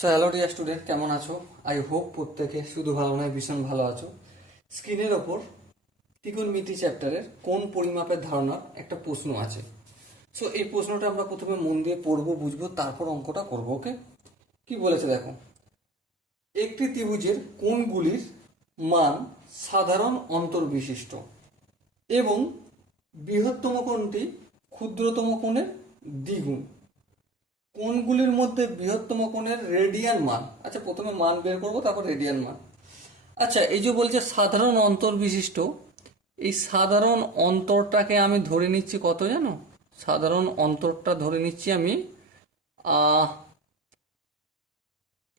Hello dear student, কেমন আছো? I hope প্রত্যেকে শুধু ভালো নয়, ভীষণ ভালো আছো। স্ক্রিনের ওপর ত্রিকোণমিতি চ্যাপ্টারের কোন পরিমাপের ধারণার একটা প্রশ্ন আছে। সো এই প্রশ্নটা আমরা প্রথমে মন দিয়ে পড়বো, বুঝবো, তারপর অঙ্কটা করবো। ওকে, কি বলেছে দেখো। একটি ত্রিভুজের কোণগুলির মান সাধারণ অন্তর্বিশিষ্ট এবং বৃহত্তম কোণটি ক্ষুদ্রতম কোণের দ্বিগুণ। কোণগুলির মধ্যে বৃহত্তম কোণের রেডিয়ান মান, আচ্ছা প্রথমে মান বের করবো, তারপর রেডিয়ান মান। আচ্ছা, এই যে বলছে সাধারণ অন্তর বিশিষ্ট, এই সাধারণ অন্তরটাকে আমি ধরে নিচ্ছি কত জানো? সাধারণ অন্তরটা ধরে নিচ্ছি আমি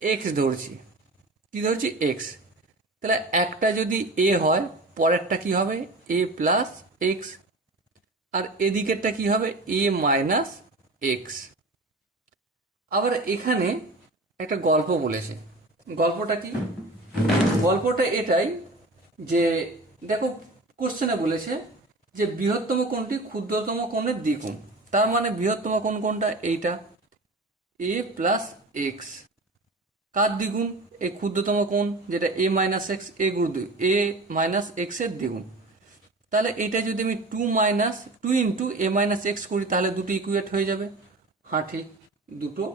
এক্স ধরছি। কি ধরছি? এক্স। তাহলে একটা যদি এ হয়, পরেরটা কি হবে? এ প্লাস এক্স। আর এদিকেরটা কি হবে? এ মাইনাস এক্স। আবার এখানে একটা গল্প বলেছে। গল্পটা কি? গল্পটা এটাই যে দেখো, কোশ্চেনে বলেছে যে বৃহত্তম কোণটি ক্ষুদ্রতম কোণের দ্বিগুণ। তার মানে বৃহত্তম কোণ কোনটা? এইটা, এ প্লাস এক্স। কার দ্বিগুণ? এই ক্ষুদ্রতম কোণ যেটা এ মাইনাস এক্স, এ মাইনাস এক্স এর দ্বিগুণ। তাহলে এটা যদি আমি টু ইন্টু এ মাইনাস এক্স করি, তাহলে দুটো ইকুয়েট হয়ে যাবে। হ্যাঁ ঠিক, দুটো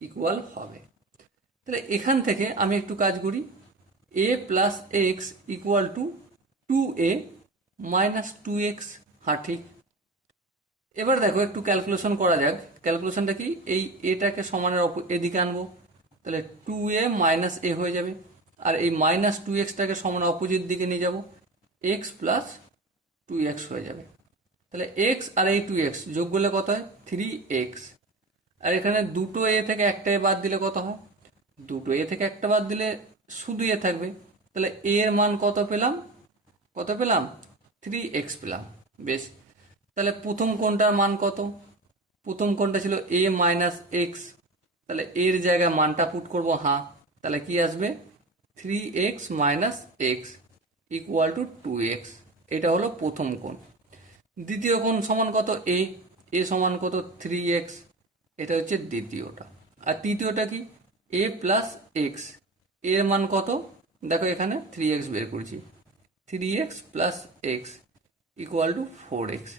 ইকুয়াল হবে। তাহলে এখান থেকে আমি একটু কাজ করি। A plus x equal to two a minus two x. হ্যাঁ ঠিক। এবার দেখো একটু ক্যালকুলেশন করা যাক। ক্যালকুলেশনটা কি? এই এটাকে সমানের এদিকে আনবো, তাহলে টু এ মাইনাস এ হয়ে যাবে। আর এই মাইনাস টু এক্সটাকে সমান অপোজিট দিকে নিয়ে যাব, এক্স প্লাস টু এক্স হয়ে যাবে। তাহলে এক্স আর এই টু এক্স যোগ করলে কত হয়? Three x. আর এখানে দুটো এ থেকে একটা এ বাদ দিলে কত হয়? দুটো এ থেকে একটা বাদ দিলে শুধু এ থাকবে। তাহলে এ এর মান কত পেলাম? কত পেলাম? থ্রি এক্স পেলাম। বেশ, তাহলে প্রথম কোণটার মান কত? প্রথম কোণটা ছিল এ মাইনাস এক্স। তাহলে এর জায়গায় মানটা পুট করবো। হ্যাঁ, তাহলে কি আসবে? Three x minus x equal to two x. এটা হলো প্রথম কোণ। দ্বিতীয় কোণ সমান কত? এ। এ সমান কত? Three x. এটা হচ্ছে দ্বিতীয়টা। আর তৃতীয়টা কি? এ প্লাস এক্স। এর মান কত? দেখো এখানে থ্রি এক্স বের করছি। Three x plus x equal two four x.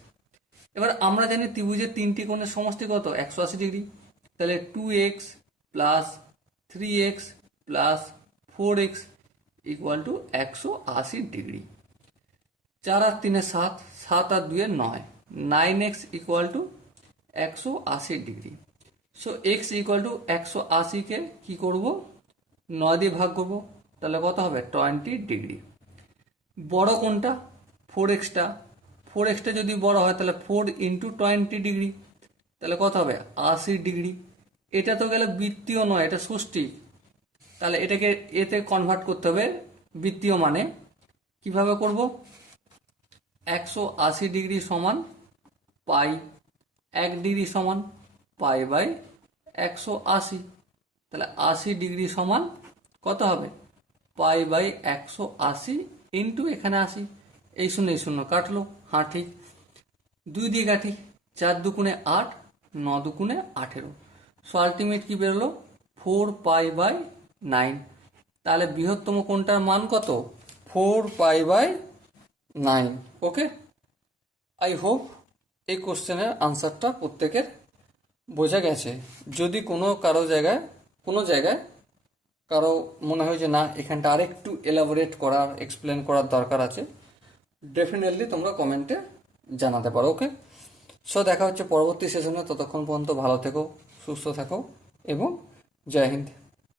এবার আমরা জানি ত্রিভুজের তিনটি কোণের সমষ্টি কত? 180 ডিগ্রি। তাহলে two x plus three x plus four x equal to 180 degree. চার আর তিনে সাত, সাত আর দুয়ে নয়, nine x equal to 180 degree. So x equal to 180কে কি করব? 9 দিয়ে ভাগ করব, তাহলে কত হবে? 20 ডিগ্রি। বড় কোনটা? Four extra. ফোর এক্সটা যদি বড় হয় তাহলে ফোর ইন্টু 20 ডিগ্রি, তাহলে কত হবে? 80 ডিগ্রি। এটা তো গেলে বৃত্তীয় নয়, এটা ষষ্ঠী। তাহলে এটাকে এতে কনভার্ট করতে হবে বৃত্তীয় মানে। কিভাবে করব? 180 ডিগ্রি সমান পাই, 1 ডিগ্রি সমান পাই বাই 180। তাহলে 80 ডিগ্রি সমান কত হবে? পাই বাই 180 ইন্টু এখানে 80। এই শূন্য কাটলো। হ্যাঁ ঠিক, দুই দিয়ে কাটি, চার দুগুণে আট, ন দুগুণে 18। সো আলটিমেট কি বেরোলো? 4 পাই বাই 9। তাহলে বৃহত্তম কোণটার মান কত? 4 pi by 9। Okay, I hope এই কোশ্চেনের আনসারটা প্রত্যেকের বোঝা গেছে। যদি কোনো জায়গায় কারো মনে হয় যে না, এখানটা আরেকটু এলাবোরেট করার, এক্সপ্লেন করার দরকার আছে, ডেফিনেটলি তোমরা কমেন্টে জানাতে পারো। ওকে, সো দেখা হচ্ছে পরবর্তী সেশনে। ততক্ষণ পর্যন্ত ভালো থেকো, সুস্থ থাকো এবং জয় হিন্দ।